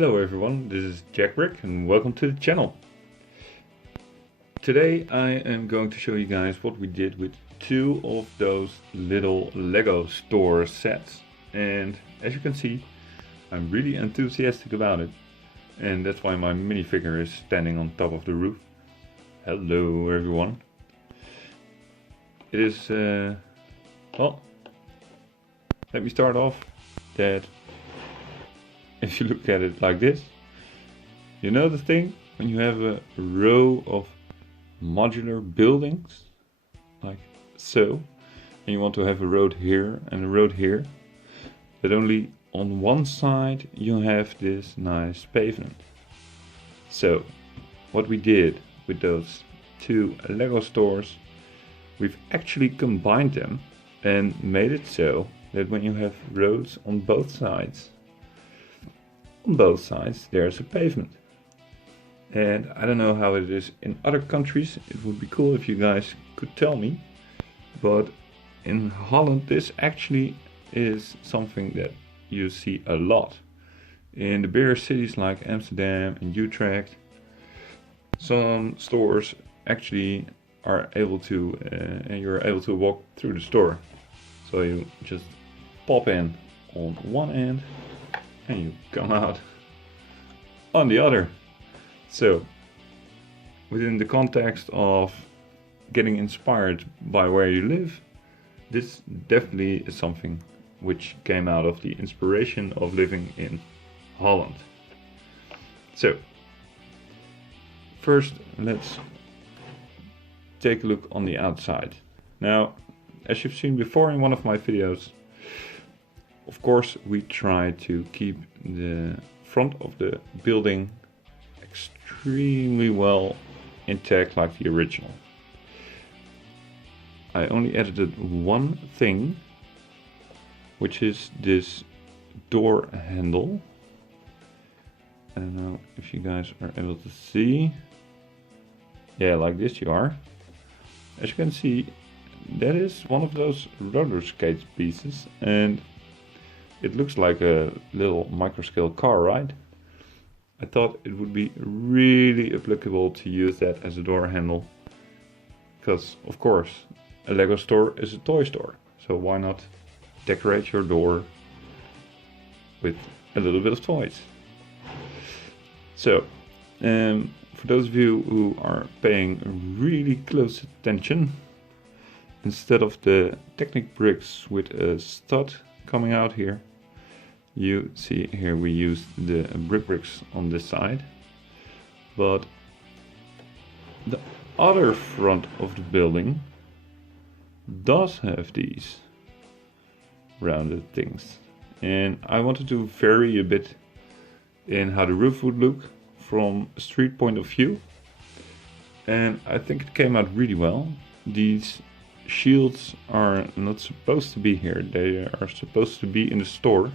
Hello everyone, this is Jack Brick and welcome to the channel. Today I am going to show you guys what we did with two of those little Lego store sets. And as you can see, I'm really enthusiastic about it. And that's why my minifigure is standing on top of the roof. Hello everyone. It is, well, let me start off that if you look at it like this, you know the thing when you have a row of modular buildings like so, and you want to have a road here and a road here, that only on one side you have this nice pavement. So what we did with those two Lego stores, we've actually combined them and made it so that when you have roads on both sides, there's a pavement. And I don't know how it is in other countries. It would be cool if you guys could tell me, but in Holland this actually is something that you see a lot. In the bigger cities like Amsterdam and Utrecht, some stores actually are able to and you're able to walk through the store. So you just pop in on one end and you come out on the other. So within the context of getting inspired by where you live, this definitely is something which came out of the inspiration of living in Holland. So first let's take a look on the outside. Now, as you've seen before in one of my videos, of course we try to keep the front of the building extremely well intact like the original. I only edited one thing, which is this door handle. I don't know if you guys are able to see. Yeah, like this you are. As you can see, that is one of those roller skate pieces, and it looks like a little micro scale car, right? I thought it would be really applicable to use that as a door handle, because of course a Lego store is a toy store, so why not decorate your door with a little bit of toys. So for those of you who are paying really close attention, instead of the Technic bricks with a stud coming out here, you see here we used the bricks on this side, but the other front of the building does have these rounded things, and I wanted to vary a bit in how the roof would look from a street point of view, and I think it came out really well. These shields are not supposed to be here, they are supposed to be in the store.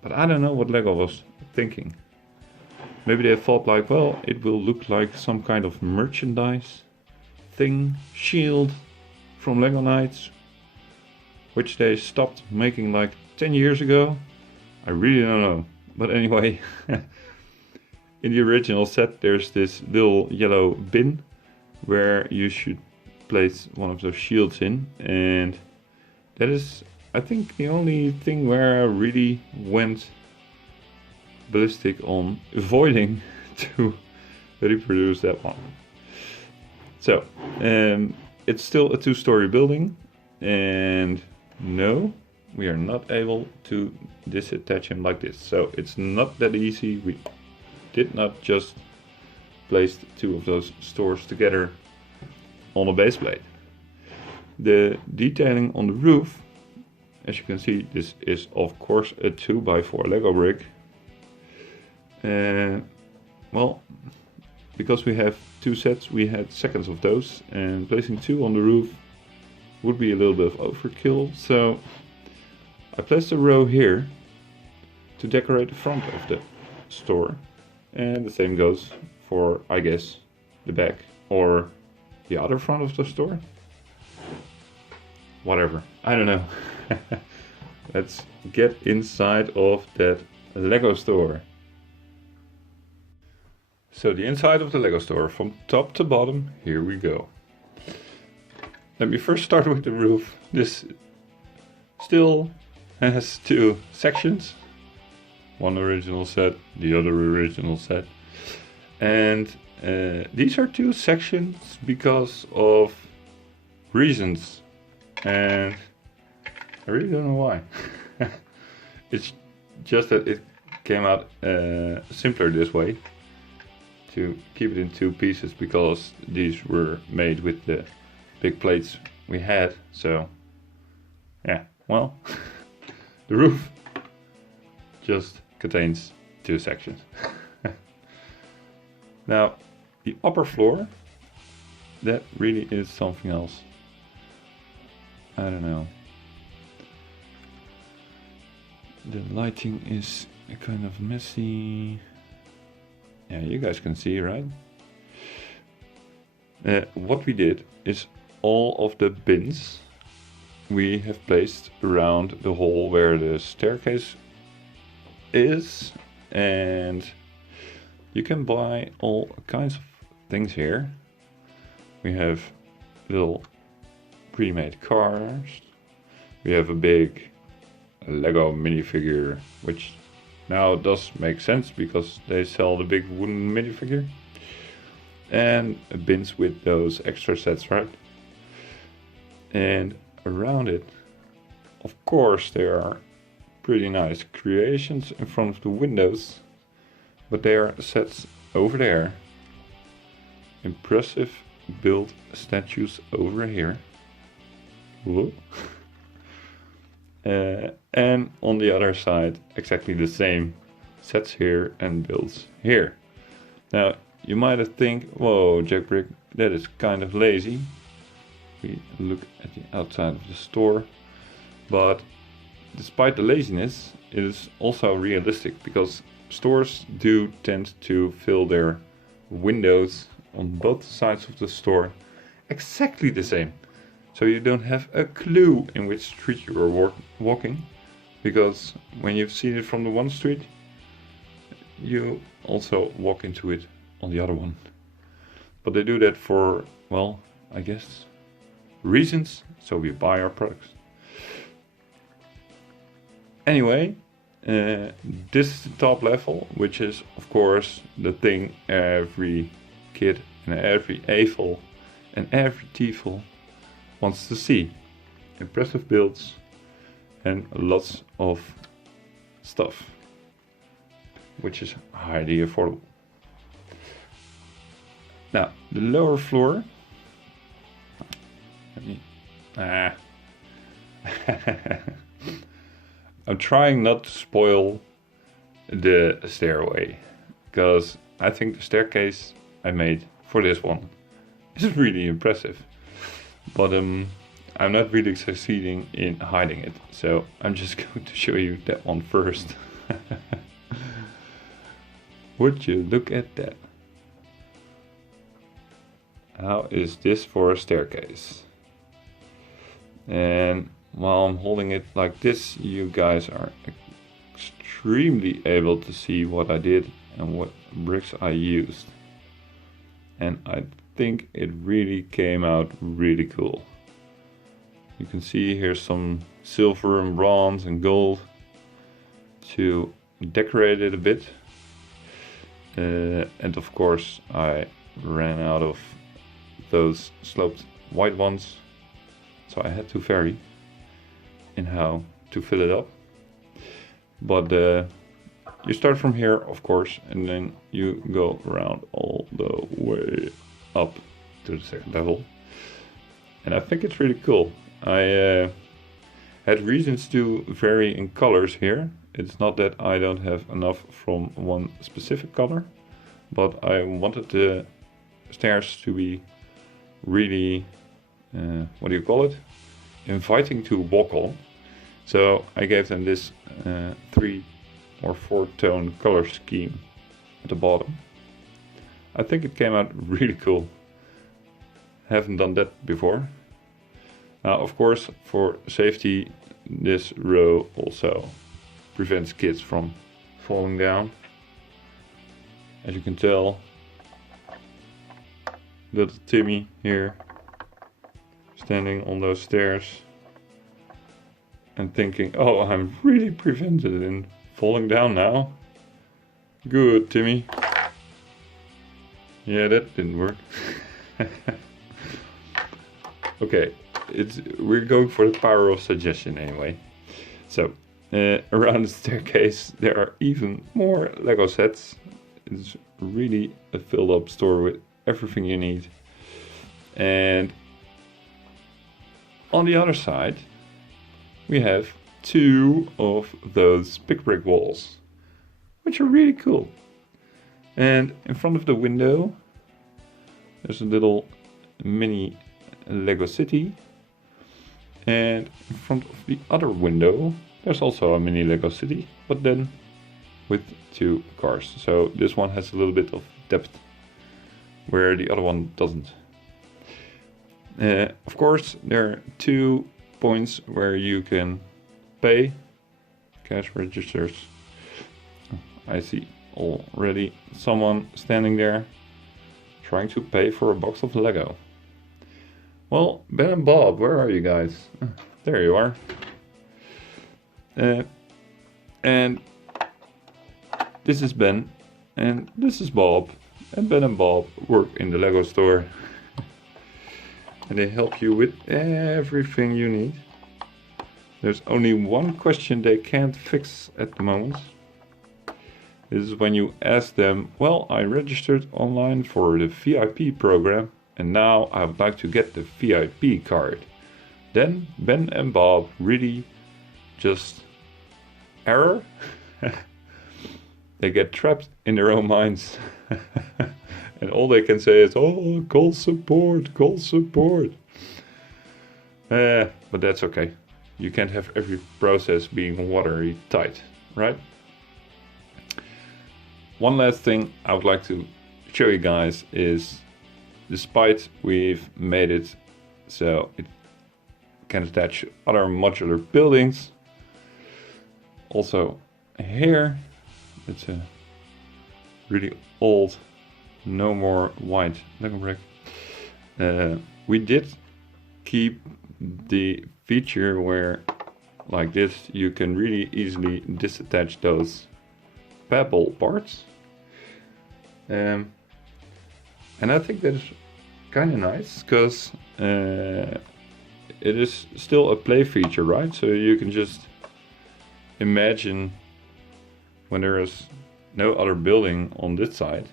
But I don't know what Lego was thinking. Maybe they thought like, well, it will look like some kind of merchandise thing, shield from Lego Nights, which they stopped making like 10 years ago. I really don't know. But anyway, in the original set there's this little yellow bin where you should place one of those shields in, and that is, I think, the only thing where I really went ballistic on avoiding to reproduce that one. So it's still a two-story building, and no, we are not able to disattach him like this. So it's not that easy. We did not just place two of those stores together on a base plate. The detailing on the roof, as you can see, this is of course a 2x4 Lego brick. Well, because we have two sets, we had seconds of those, and placing two on the roof would be a little bit of overkill. So I placed a row here to decorate the front of the store, and the same goes for, I guess, the back or the other front of the store. Whatever, I don't know. Let's get inside of that Lego store. So the inside of the Lego store, from top to bottom, here we go. Let me first start with the roof. This still has two sections. One original set, the other original set. And these are two sections because of reasons. And I really don't know why. It's just that it came out simpler this way. To keep it in two pieces, because these were made with the big plates we had. So yeah, well, the roof just contains two sections. Now the upper floor, that really is something else. I don't know. The lighting is kind of messy. Yeah, you guys can see, right? What we did is all of the bins we have placed around the hall where the staircase is, and you can buy all kinds of things here. We have little pre-made cars. We have a big Lego minifigure, which now it does make sense because they sell the big wooden minifigure. And bins with those extra sets, right? And around it, of course, there are pretty nice creations in front of the windows. But there are sets over there. Impressive built statues over here. Whoa. And on the other side, exactly the same sets here and builds here. Now, you might think, whoa, Jackbrick, that is kind of lazy. We look at the outside of the store. But despite the laziness, it is also realistic, because stores do tend to fill their windows on both sides of the store exactly the same. So you don't have a clue in which street you are walking, because when you've seen it from the one street, you also walk into it on the other one. But they do that for, well, I guess, reasons, so we buy our products. Anyway, this is the top level, which is, of course, the thing every kid and every AFL and every TFL wants to see. Impressive builds and lots of stuff, which is highly affordable. Now, the lower floor. I'm trying not to spoil the stairway, because I think the staircase I made for this one is really impressive. But I'm not really succeeding in hiding it, so I'm just going to show you that one first. Would you look at that? How is this for a staircase? And while I'm holding it like this, you guys are extremely able to see what I did and what bricks I used. And I think it really came out really cool. You can see here some silver and bronze and gold to decorate it a bit. And of course I ran out of those sloped white ones, so I had to vary in how to fill it up. But you start from here, of course, and then you go around all the way up to the second level. And I think it's really cool. I had reasons to vary in colors here. It's not that I don't have enough from one specific color, but I wanted the stairs to be really, what do you call it? Inviting to walk on. So I gave them this 3 or 4 tone color scheme at the bottom. I think it came out really cool. Haven't done that before. Now, of course, for safety, this row also prevents kids from falling down. As you can tell, little Timmy here standing on those stairs and thinking, oh, I'm really prevented in falling down now. Good, Timmy. Yeah, that didn't work. Okay, we're going for the power of suggestion anyway. So, around the staircase there are even more Lego sets. It's really a filled up store with everything you need. And on the other side, we have 2 of those big brick walls, which are really cool. And in front of the window, there's a little mini Lego city. And in front of the other window, there's also a mini Lego city, but then with 2 cars. So this one has a little bit of depth where the other one doesn't. Of course, there are 2 points where you can pay. Cash registers. I see already someone standing there trying to pay for a box of Lego. Well, Ben and Bob, where are you guys? There you are. And this is Ben, and this is Bob. And Ben and Bob work in the Lego store. And they help you with everything you need. There's only one question they can't fix at the moment. This is when you ask them, well, I registered online for the VIP program and now I would like to get the VIP card. Then Ben and Bob really just error. They get trapped in their own minds. And all they can say is, oh, call support, call support. But that's okay. You can't have every process being watery tight, right? One last thing I would like to show you guys is, despite we've made it so it can attach other modular buildings, also here, it's a really old, no more white Lego brick. We did keep the feature where, like this, you can really easily disattach those PAB-wall parts. And I think that is kind of nice, because it is still a play feature, right? So you can just imagine when there is no other building on this side,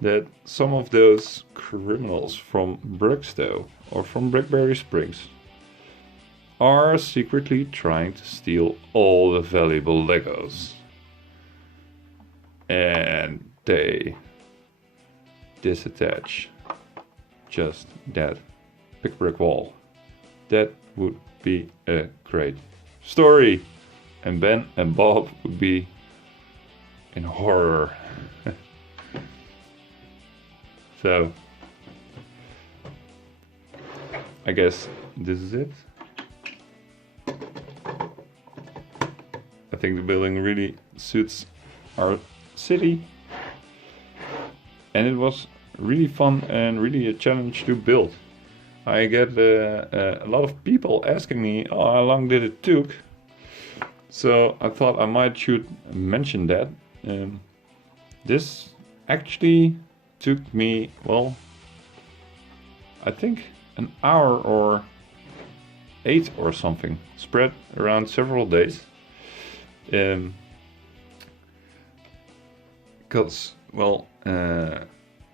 that some of those criminals from Brickstow or from Brickberry Springs are secretly trying to steal all the valuable Legos. And they disattach just that big brick wall. That would be a great story. And Ben and Bob would be in horror. So, I guess this is it. I think the building really suits our city. And it was really fun and really a challenge to build. I get a lot of people asking me, oh, how long did it took? So I thought I should mention that. This actually took me, well, I think an hour or 8 or something, spread around several days. Because, well, the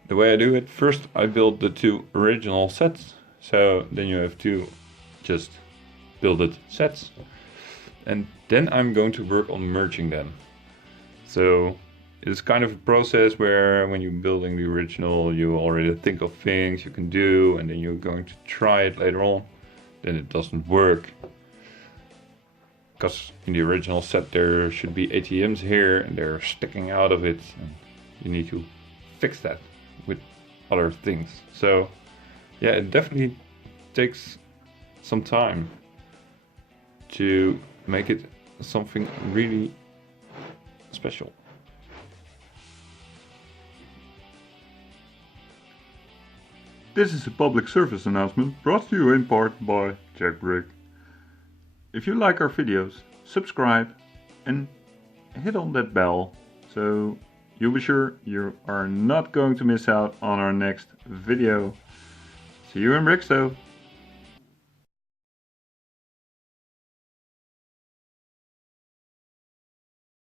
way I do it, first I build the 2 original sets, so then you have 2 just built sets, and then I'm going to work on merging them. So it's kind of a process where when you're building the original, you already think of things you can do, and then you're going to try it later on, then it doesn't work. Because in the original set there should be ATMs here and they're sticking out of it, and you need to fix that with other things. So yeah, it definitely takes some time to make it something really special. This is a public service announcement brought to you in part by Jackbrick. If you like our videos, subscribe and hit on that bell so you'll be sure you are not going to miss out on our next video. See you in Brixto!